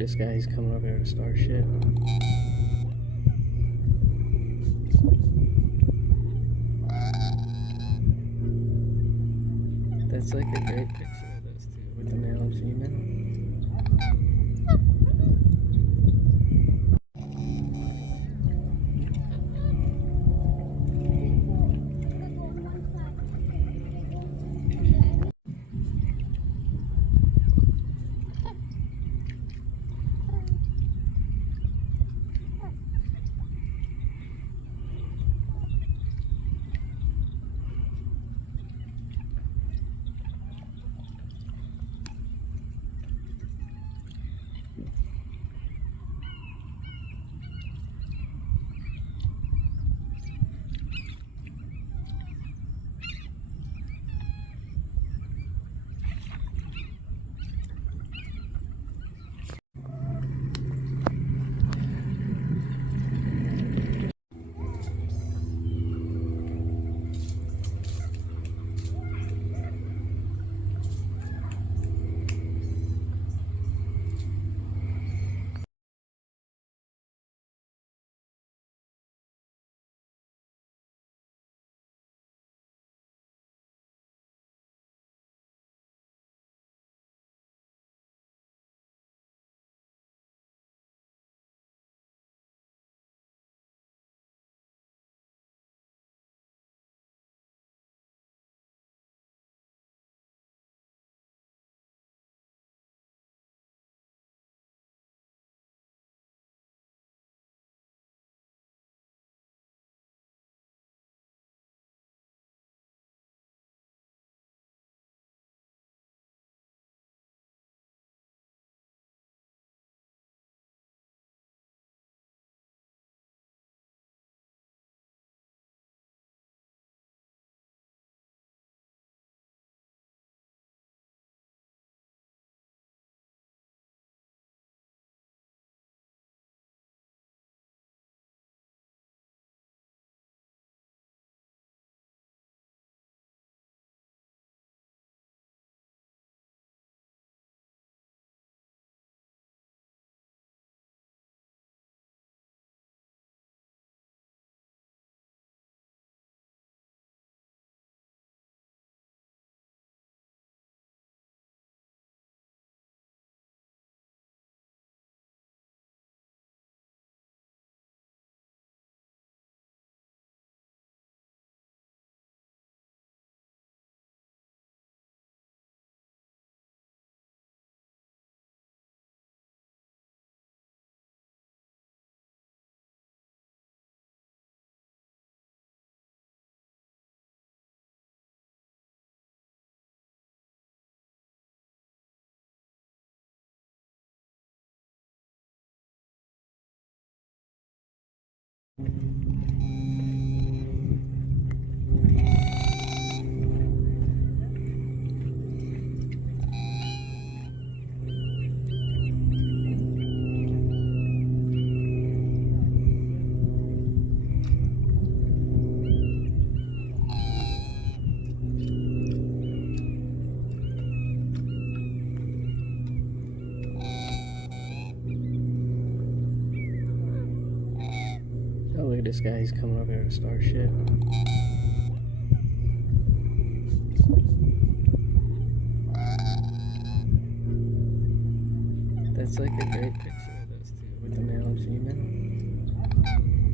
this guy, he's coming over here to start shit. That's like a great picture of those two with the male and female. Oh, look at this guy, he's coming over here to start shit. That's like a great picture of those two with the male and female.